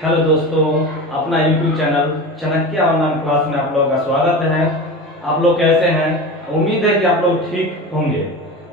Hello दोस्तों, अपना YouTube channel Chanakya online class में आप लोगों का स्वागत है। आप लोग कैसे हैं? उम्मीद है कि आप लोग ठीक होंगे।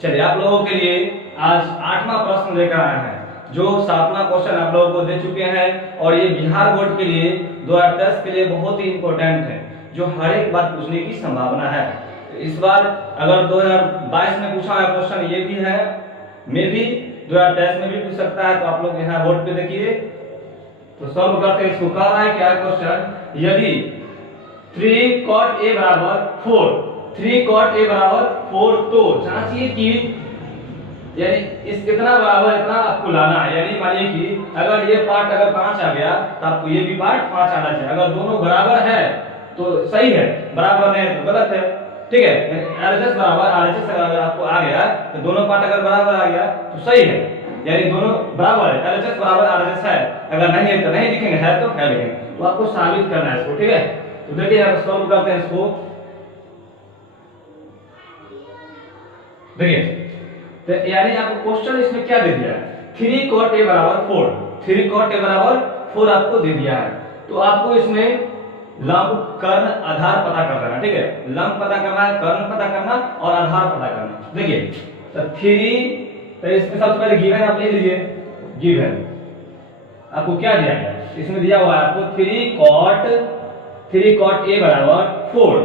चलिए, आप लोगों के लिए आज 8वां प्रश्न लेकर आए हैं, जो 7वां क्वेश्चन आप लोगों को दे चुके हैं और ये बिहार बोर्ड के लिए 2010 के लिए बहुत ही इंपॉर्टेंट है, जो हर एक बार पूछने की संभावना है। इस बार अगर 2022 में पूछा हुआ क्वेश्चन ये भी है, मे भी 2023 में भी पूछ सकता है। तो आप लोग यहाँ बोर्ड पे देखिए, तो सॉल्व करते हैं। इसको कह रहा है क्या क्वेश्चन, यदि 3 cot a बराबर 4, 3 cot a बराबर 4, तो जांचिए कि यानी इस कितना बराबर इतना आपको लाना है। यानी मानिए कि अगर ये पार्ट अगर 5 आ गया तो आपको ये भी पार्ट 5 आना चाहिए। अगर दोनों बराबर है तो सही है, बराबर नहीं तो गलत है। ठीक है, RHS बराबर RHS अगर आपको आ गया तो दोनों पार्ट अगर बराबर आ गया तो सही है, यानी दोनों बराबर है। LHS बराबर RHS है, अगर नहीं है तो नहीं लिखेंगे, है तो है लिखेंगे। तो आपको साबित करना है इसको। ठीक है, तो देखिए यहाँ सॉल्व करते हैं इसको। देखिए, तो यानी आपको क्वेश्चन इसमें क्या दे दिया है, 3 cot a बराबर 4, 3 cot a बराबर 4 आपको दे दिया है। तो आपको इसमें लंब, कर्ण, आधार पता करना है। ठीक है, लंब पता करना है, कर्ण पता करना और आधार पता करना। देखिए, तो 3, तो इसमें सबसे पहले गिवन आप ले लीजिए। गिवन आपको क्या दिया है, इसमें दिया हुआ है आपको 3 cot a बराबर 4,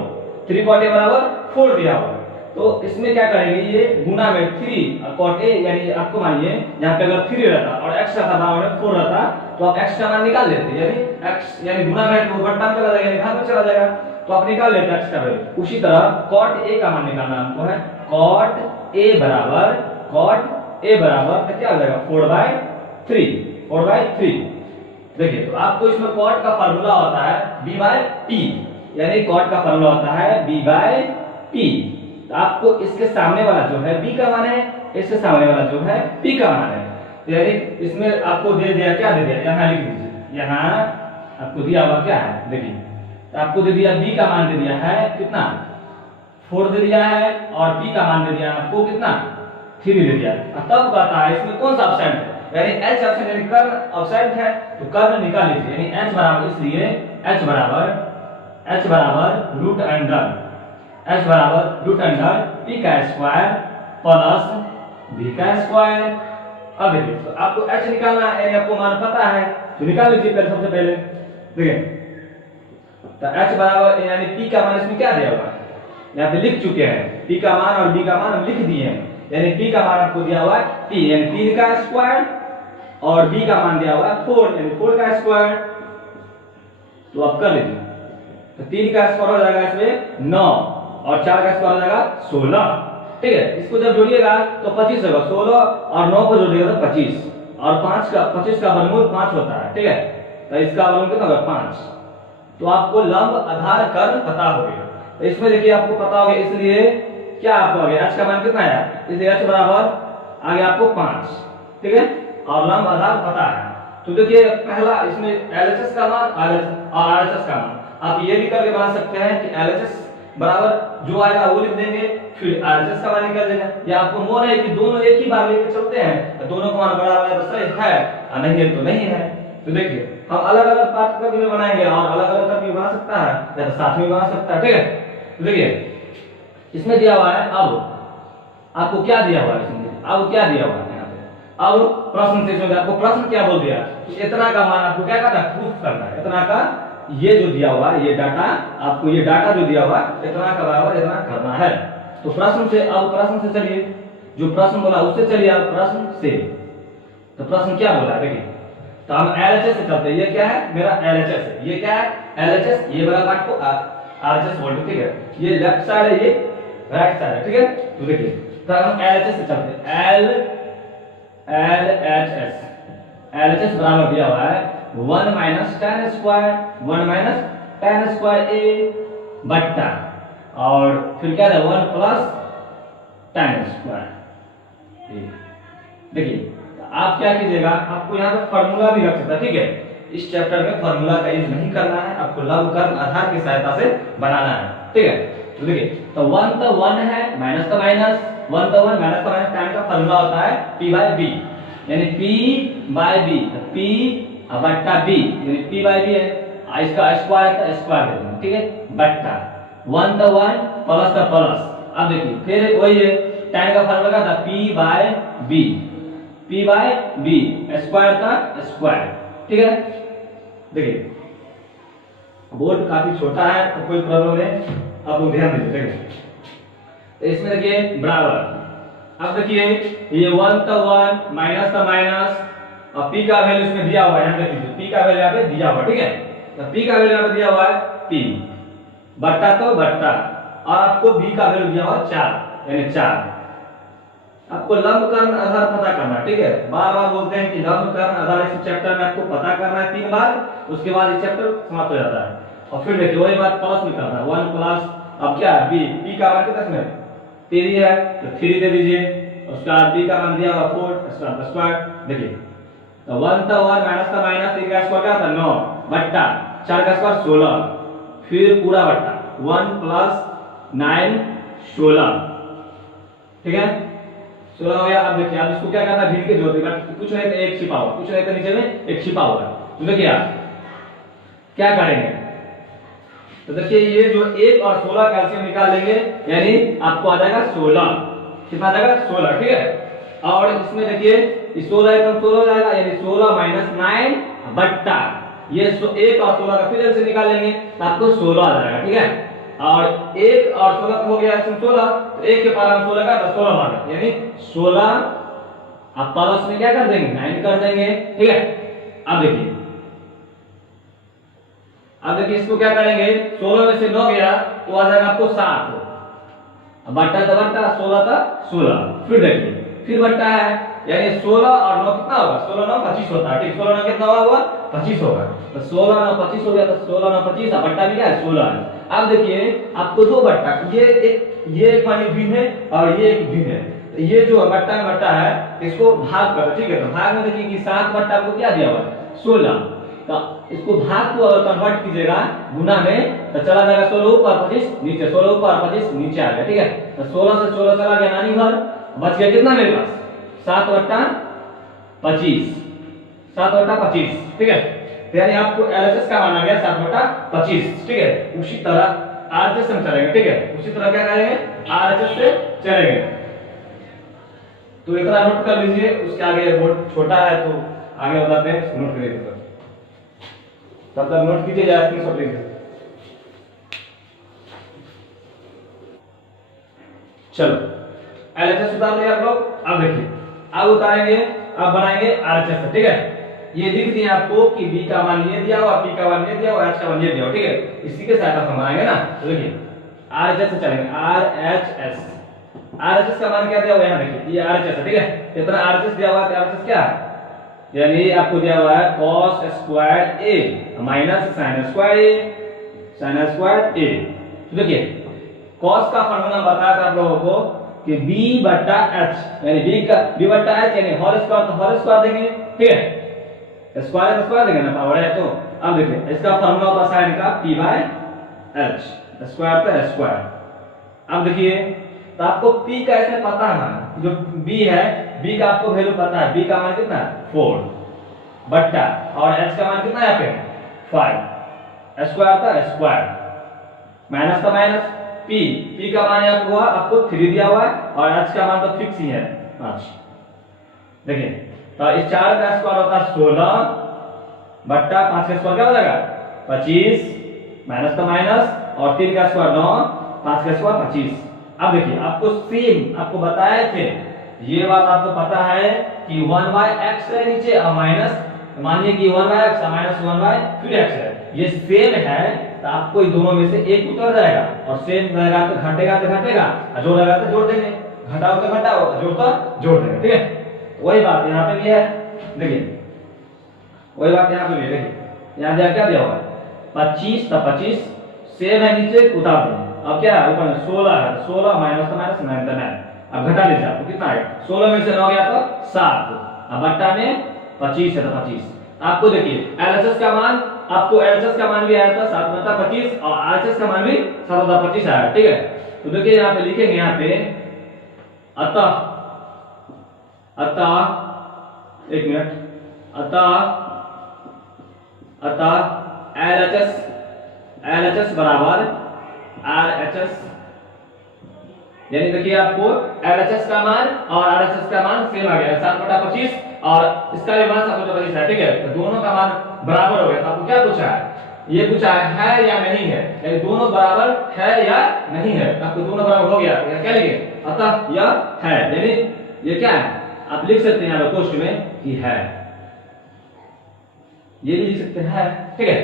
3 cot a बराबर 4 दिया हुआ है। तो इसमें क्या करेंगे, ये गुना में 3 cot a, यानी आपको मानिए यहाँ पे अगर 3 रहता और x का बराबर में 4 रहता तो आप x का मान निकाल लेते, यानी x यानी गुना में वो बट्टा चला जाएगा, यहाँ पे चला जाएगा, तो आप निकाल लेते x का वैल्यू। उसी तरह cot a का मान निकालना हमको है, cot a बराबर तो क्या आ जाएगा 4/3। देखिए, तो आपको इसमें cot का फार्मूला होता है b/p, यानी cot का फार्मूला होता है b/p। तो आपको इसके सामने वाला जो है b का मान है, इसके सामने वाला जो है p का मान है। तो यानी इसमें आपको दे दिया, क्या दे दिया, यहाँ लिख दीजिए। यहाँ आपको दिया हुआ क्या है, देखिए, तो आपको दे दिया b का मान दे दिया है कितना 4 दे दिया है, और p का मान दे दिया आपको कितना 3 दे दिया। तब कहता है इसमें कौन सा ऑप्शन है, यानी h ऑप्शन, यानी कर्ण ऑप्शन है, तो कर्ण निकाल लीजिए। यानी h बराबर, इसलिए h बराबर रूट अंडर p का स्क्वायर प्लस v का स्क्वायर। अब देखिए, तो आपको h निकालना है, यानी आपको मान पता है, तो निकाल लीजिए पहले, सबसे पहले। देखिए, तो h बराबर यानी p का मान इसमें क्या दिया हुआ है, यहाँ पे लिख चुके हैं। p का मान और b का मान हम लिख दिए हैं। यानी p का मान आपको दिया हुआ है 3, यानी 3 का स्क्वायर, और b का मान दिया हुआ है 4, यानी 4 का स्क्वायर। तो आप कर लीजिए, तो 3 का स्क्वायर हो जाएगा इसमें 9, और 4 का स्क्वायर हो जाएगा 16। ठीक है, इसको जब जोड़िएगा तो 25 होगा, 16 और 9 को जोड़िएगा तो 25, और 25 का वर्गमूल 5 होता है। ठीक है, तो इसका वर्गमूल कितना होगा 5। तो आपको लंब, आधार, कर्ण पता हो गया। तो इसमें देखिए आपको पता हो गया, इसलिए क्या आपको आ गया, h का मान कितना आया, इसलिए h बराबर आ गया आपको 5। ठीक है, और लंब, आधार पता है। तो देखिए, पहला इसमें LHS का मान और RHS का मान आप ये भी करके बना सकते हैं कि LHS बराबर जो आएगा वो लिख देंगे, फिर RHS का मान निकाल देंगे। या आपको मोन है कि दोनों एक ही बार लेके चलते हैं, तो दोनों का मान बराबर है तो सही है, और नहीं है तो नहीं है। तो देखिए, हम अलग अलग पार्ट करके भी बनाएंगे, और अलग अलग करके बना सकता है, या तो साथ में बना सकता है। ठीक है, तो देखिए इसमें दिया हुआ है, अब आपको क्या दिया हुआ है, इसमें अब क्या दिया हुआ है यहाँ पे। अब प्रश्न से इसमें आपको प्रश्न क्या बोल दिया, इतना का मान आपको क्या करना है, प्रूफ करना है। इतना का ये जो दिया हुआ है, ये डाटा, आपको ये डाटा जो दिया हुआ है इतना का बराबर इतना करना है। तो प्रश्न से, अब प्रश्न से चलिए, जो प्रश्न बोला उससे चलिए आप प्रश्न से। तो प्रश्न क्या बोला है, देखिए, तो हम LHS से चलते हैं। ये क्या है, मेरा LHS है, ये क्या है LHS, ये वाला पार्ट को RHS बोलते हैं। ठीक है, ये लेफ्ट साइड है, ये राइट साइड है। ठीक है, तो देखिए, तो हम LHS से चलते हैं। LHS बराबर दिया हुआ है 1 - tan square, 1 - tan square a बट्टा, और फिर क्या है 1 + tan स्क्वायर। देखिए, आप क्या कीजिएगा, आपको यहाँ पे फार्मूला भी रख सकता है। ठीक है, इस चैप्टर में फार्मूला का यूज नहीं करना है, आपको लंब, कर्ण, आधार की सहायता से बनाना है। ठीक है, तो देखिए, तो 1 तो 1 है, माइनस तो माइनस, 1 तो 1, माइनस तो माइनस। टाइम का फार्मूला होता है p/b, यानी p/b, p अब बट्टा बी यानी पी बाई बी है, इसका स्क्वायर है तो स्क्वायर दे देंगे, ठीक है, बट्टा 1 तो 1 प्लस का प्लस। अब देखिए फिर वही है tan का फार्मूला था p by b, p by b square का स्क्वायर, ठीक है। देखिए बोर्ड काफी छोटा है तो कोई प्रॉब्लम नहीं, आप लोग ध्यान दीजिए, देखिए तो इसमें देखिए बराबर। अब देखिए ये 1 तो 1 माइनस का माइनस और p का वैल्यू इसमें दिया हुआ है, यहां देख लीजिए p का वैल्यू यहां पे दिया हुआ है, ठीक है, तो p का वैल्यू यहां पे दिया हुआ है 3 बट्टा तो बट्टा और आपको b का वैल्यू दिया हुआ 4 यानी 4। आपको लंब कर्ण आधार पता करना है, ठीक है, बार-बार बोलते हैं कि लंब कर्ण आधार इस चैप्टर में आपको पता करना है 3 बार, उसके बाद ये चैप्टर समाप्त हो जाता है। और फिर देखिए वही बात प्लस में करना है 1 प्लस अब क्या है b, p का मान कितना है 3 है तो 3 दे दीजिए, उसका b का मान दिया हुआ 4 इसका स्क्वायर। देखिए तो 1 तो 1 माइनस का माइनस 3 का स्क्वायर क्या था 9 बट्टा 4 का स्क्वायर 16 फिर पूरा बट्टा 1 प्लस 9 16, ठीक है 16 हो गया। अब देखिए आप इसको क्या करना है भिड़ के जोड़ देगा, कुछ नहीं तो एक छिपा हुआ, कुछ नहीं तो नीचे में एक छिपा हुआ है, तो देखिए आप क्या करेंगे तो देखिए ये जो 1 और 16 कैल्शियम निकाल लेंगे यानी आपको आ जाएगा 16, कितना आ जाएगा 16, ठीक है। और इसमें देखिए 16 एकदम 16 हो जाएगा यानी 16 माइनस 9 बट्टा ये 1 और 16 का फिर से निकाल लेंगे तो आपको 16 आ जाएगा, ठीक है। और 1 और 16 हो गया इसमें 16 तो 1 के पावर हम 16 का तो 16 भाग यानी 16 आप प्लस में क्या कर देंगे 9 कर देंगे, ठीक है। अब देखिए इसको क्या करेंगे 16 में से 9 गया तो आ जाएगा आपको 7, बट्टा तो बट्टा 16 का 16, फिर देखिए फिर बट्टा है यानी 16 और 9 कितना होगा 16 9 25 होता है, ठीक 16 9 कितना हुआ 25 होगा, तो 16 9 25 हो गया तो 16 9 25 और बट्टा में क्या है 16 है। अब देखिए आपको दो बट्टा ये एक वाली भिन्न है और ये एक भिन्न है, तो ये जो बट्टा में बट्टा है इसको भाग कर, ठीक है, तो भाग में देखिए कि 7 बट्टा को क्या दिया हुआ है 16, तो इसको भाग को अगर कन्वर्ट कीजिएगा गुना में तो चला जाएगा 16 ऊपर 25 नीचे, 16 ऊपर 25 नीचे आ गया, ठीक है। तो 16 से 16 चला गया नानी घर, बच गया कितना मेरे पास 7 बट्टा 25, 7 बट्टा 25, ठीक है। तो यानी आपको एलएचएस का मान आ गया 7 बट्टा 25, ठीक है। उसी तरह आरएचएस से चलेंगे, ठीक है, उसी तरह क्या करेंगे आरएचएस से चलेंगे। तो इतना नोट कर लीजिए, उसके आगे बहुत छोटा है तो आगे बताते हैं, नोट करिए तब तक नोट कीजिए या स्क्रीनशॉट लीजिए। चलो एलएचएस उतार लिया आप लोग, अब देखिए अब उतारेंगे, अब बनाएंगे आरएचएस, ठीक है। ये दिख दिया आपको कि बी का मान ये दिया हुआ, पी का मान ये दिया हुआ, एच का मान ये दिया हुआ, ठीक है। इसी के सहायता से बनाएंगे ना, तो देखिए आरएचएस से चलेंगे, आरएचएस, आरएचएस का मान क्या दिया हुआ है, यहां देखिए ये आरएचएस है, ठीक है। इतना आरएचएस दिया हुआ है, आरएचएस क्या है यानी आपको दिया हुआ है cos square a minus sin square a, sin square a। तो देखिए cos का फार्मूला बताया था आप लोगों को कि b बट्टा h यानी b बट्टा h यानी होल स्क्वायर तो होल स्क्वायर देंगे, ठीक है, स्क्वायर तो स्क्वायर देंगे ना, पावर है तो। अब देखिए इसका फार्मूला होता है sin का p बाय h, स्क्वायर तो स्क्वायर। अब देखिए तो आपको p का इसमें पता है, जो b है b का आपको वैल्यू पता है, b का मान कितना है 4 बट्टा और h का मान कितना है यहाँ पे 5, स्क्वायर था स्क्वायर माइनस का माइनस p का मान यहाँ हुआ आपको 3 दिया हुआ है और h का मान तो फिक्स ही है 5। देखिए तो इस 4 का स्क्वायर होता है 16 बट्टा 5 का स्क्वायर क्या हो जाएगा 25 माइनस का माइनस और 3 का स्क्वायर 9 5 का स्क्वायर 25। अब देखिए आपको सेम आपको बताए थे, ये बात आपको पता है कि 1/x है नीचे और माइनस, मानिए कि 1/x माइनस 1 फिर x है, ये सेम है तो आपको इन दोनों में से एक उतर जाएगा और सेम रहेगा तो घटेगा तो घटेगा और जोड़ रहेगा तो जोड़ देंगे, घटाओ तो घटाओ जोड़ तो जोड़ देंगे, ठीक है। वही बात यहाँ पे भी है, देखिए वही बात यहाँ पे भी है, देखिए यहाँ दिया क्या दिया हुआ है 25 तो 25 सेम है नीचे उतार देंगे। अब क्या है ऊपर में 16 है, 16 माइनस तो माइनस 9 तो 9, अब घटा लीजिए आपको कितना आएगा 16 में से 9 गया तो 7, अब बट्टा में 25 है तो 25। आपको देखिए एलएचएस का मान, आपको एलएचएस का मान भी आया था 7 बटा 25 और आरएचएस का मान भी 7 बटा 25 आया, ठीक है। तो देखिए यहाँ पे लिखेंगे यहाँ पे अतः एक मिनट, अतः अतः LHS बराबर RHS, यानी देखिए आपको LHS का मान और RHS का मान सेम आ गया 7/25 और इसका भी मान 7/25 है, ठीक है। तो दोनों का मान बराबर हो गया। तो आपको क्या पूछा है, ये पूछा है या नहीं है, यानी दोनों बराबर है या नहीं है। आपको दोनों बराबर हो गया, क्या लिखे, अतः यह है, यानी ये क्या है, आप लिख सकते हैं यहाँ पोस्ट में कि है, ये भी लिख सकते हैं, ठीक है,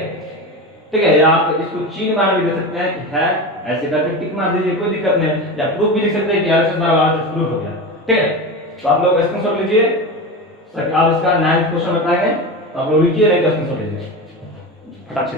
ठीक है। या आप इसको चिन्ह मान भी दे सकते हैं कि है, ऐसे करके टिक मार दीजिए, कोई दिक्कत नहीं है। या प्रूफ भी लिख सकते हैं कि LHS बराबर RHS प्रूफ हो गया, ठीक है। तो आप लोग स्क्रीनशॉट लीजिए, आप इसका 9th क्वेश्चन बताएंगे, तो आप लोग लिखिए, नहीं तो स्क्रीनशॉट लीजिए फटाक से।